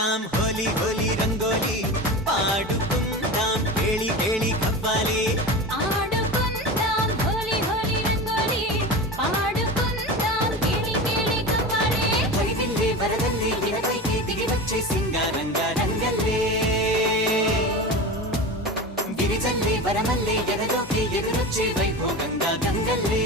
ఆడుకుందాం హోలీ హోలీ రంగోలి పాడుకుందాం కేళి కేళి కవ్వాలి ఆడుకుందాం హోలీ హోలీ రంగోలి పాడుకుందాం కేళి కేళి కవ్వాలి వైవిల్లి వరదల్లి ఇనపైకి దిగి వచ్చే సింగారంగా రంగల్లే గిరిజల్లి వరమల్లి ఎదలోకి ఎదురొచ్చే వైభోగంగా గంగల్లే